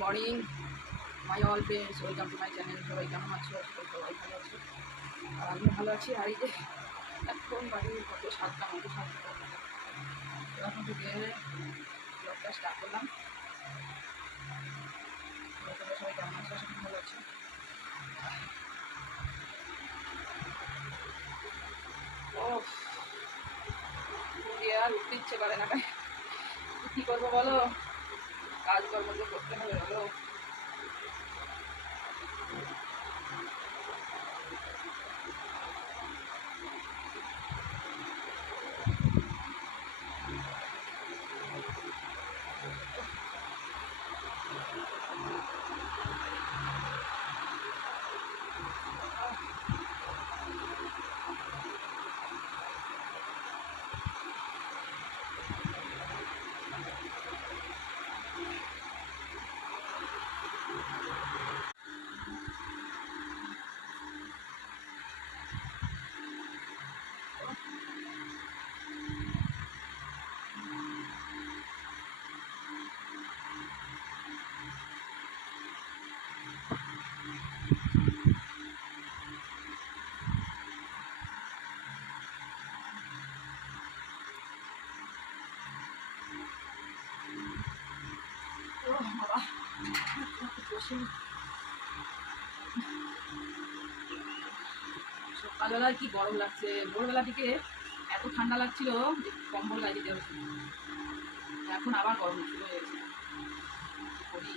Morning my all friends, welcome to my channel. সবাই কেমন আছো? সবাই ভালো আছো, আর আমি ভালো আছি। আর এই যে এখন বাড়ি কত 7টা মতো 7টা, এখন থেকে ব্লগটা স্টার্ট করলাম। তোমরা সবাই কেমন আছো? আশা করি ভালো আছো। ও আর উঠতে ইচ্ছে করে না, কী করবো বলো, কাজকর্ম তো করতে হবে বলো। বাবা সকালবেলায় কি গরম লাগছে, ভোরবেলা থেকে এত ঠান্ডা লাগছিল যে কম্বল গায়ে দিতে হচ্ছে। এখন আবার গরম শুরু হয়েছে। করি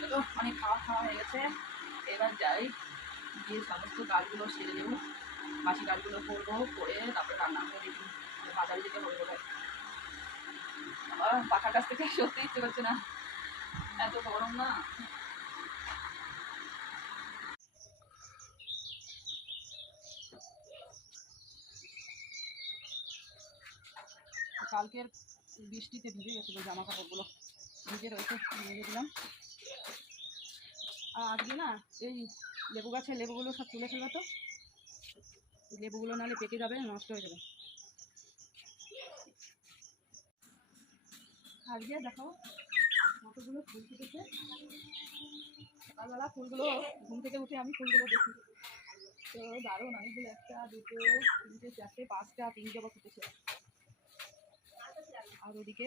চলো, অনেক খাওয়া খাওয়া হয়ে গেছে, এবার যাই গিয়ে সমস্ত কাজগুলো সেরে দেবো, বাসি কাজগুলো করবো, করে তারপরে রান্না করে দেখি বাজারে যেতে হবে বোধ হয়। আবার পাখার কাছ থেকে সত্যি ইচ্ছে করছে না, এত গরম না। কালকের বৃষ্টিতে ভিজে গেছিলো জামা কাপড়গুলো, ভিজে রয়েছে, ভিজে দিলাম। আর আজকে না এই লেবু গাছের লেবুগুলো সব তুলে ফেলবে, তো লেবুগুলো নাহলে পেকে যাবে, নষ্ট হয়ে যাবে। আজকে দেখো কতগুলো ফুল ফুটেছে। সকালবেলা ফুলগুলো ঘুম থেকে উঠে আমি ফুলগুলো দেখি, তো দারুণ অনেকগুলো, 1 2 3 4 5টা, 3 জবা ফুটেছে। আর ওদিকে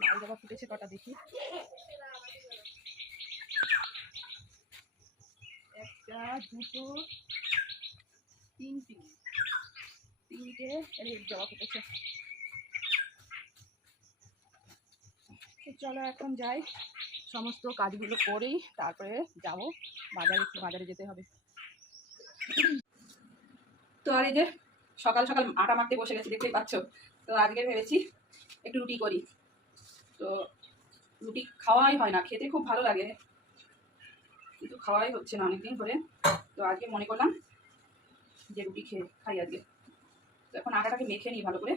লাল জবা ফুটেছে কটা দেখি, 1 2 3টে রেড জবা ফুটেছে। তো চলো এখন যাই, সমস্ত কাজগুলো করেই তারপরে যাব বাজারে, একটু বাজারে যেতে হবে। তো আর এই যে সকাল সকাল আটা মাখতে বসে গেছি, দেখতেই পাচ্ছ। তো আজকে ভেবেছি একটু রুটি করি, তো রুটি খাওয়াই হয় না, খেতে খুব ভালো লাগে কিন্তু খাওয়াই হচ্ছে না অনেকদিন ধরে। তো আজকে মনে করলাম যে রুটি খাই আজকে। তো এখন আটাটাকে মেখে নিই ভালো করে।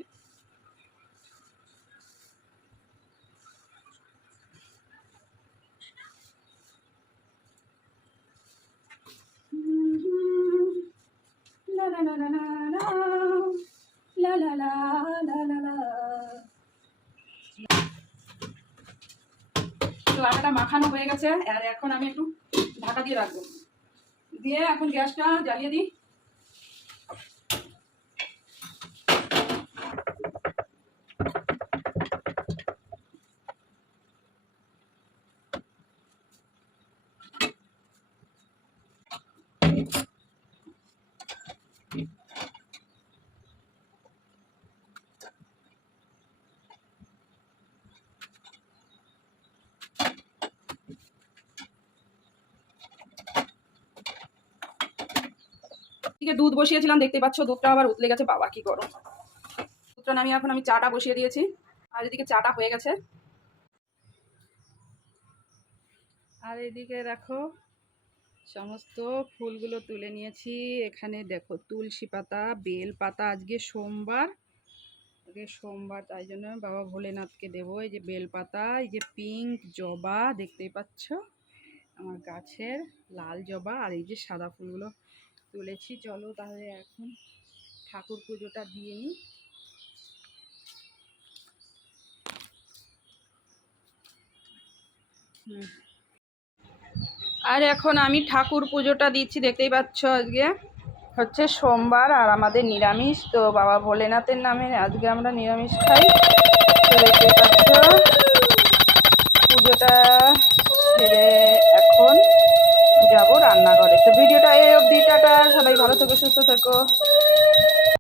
তো আটাটা মাখানো হয়ে গেছে, আর এখন আমি একটু ঢাকা দিয়ে রাখবো, দিয়ে এখন গ্যাসটা জ্বালিয়ে দিই। দুধ বসিয়েছিলাম, দেখতে পাচ্ছ দুধটা আবার উতলে গেছে, বাবা কি গরম। দুধটা নামিয়ে এখন আমি চাটা বসিয়ে দিয়েছি, আর এদিকে চাটা হয়ে গেছে। আর এদিকে দেখো সমস্ত ফুলগুলো তুলে নিয়েছি। এখানে দেখো তুলসী পাতা, বেল পাতা, আজকে সোমবার, তাই জন্য বাবা ভোলেনাথকে দেবো। এই যে বেল পাতা, এই যে পিঙ্ক জবা দেখতেই পাচ্ছ, আমার গাছের লাল জবা, আর এই যে সাদা ফুলগুলো তুলেছি। চলো তাহলে এখন ঠাকুর পুজোটা দিয়ে নিই। আর এখন আমি ঠাকুর পুজোটা দিচ্ছি, দেখতেই পাচ্ছ। আজকে হচ্ছে সোমবার আর আমাদের নিরামিষ, তো বাবা ভোলেনাথের নামে আজকে আমরা নিরামিষ খাই। তো দেখতেই পাচ্ছ পুজোটা সেরে এখন যাব রান্নাঘরে। তো ভিডিওটা এই অবধি, টাটা, সবাই ভালো থেকো, সুস্থ থেকো।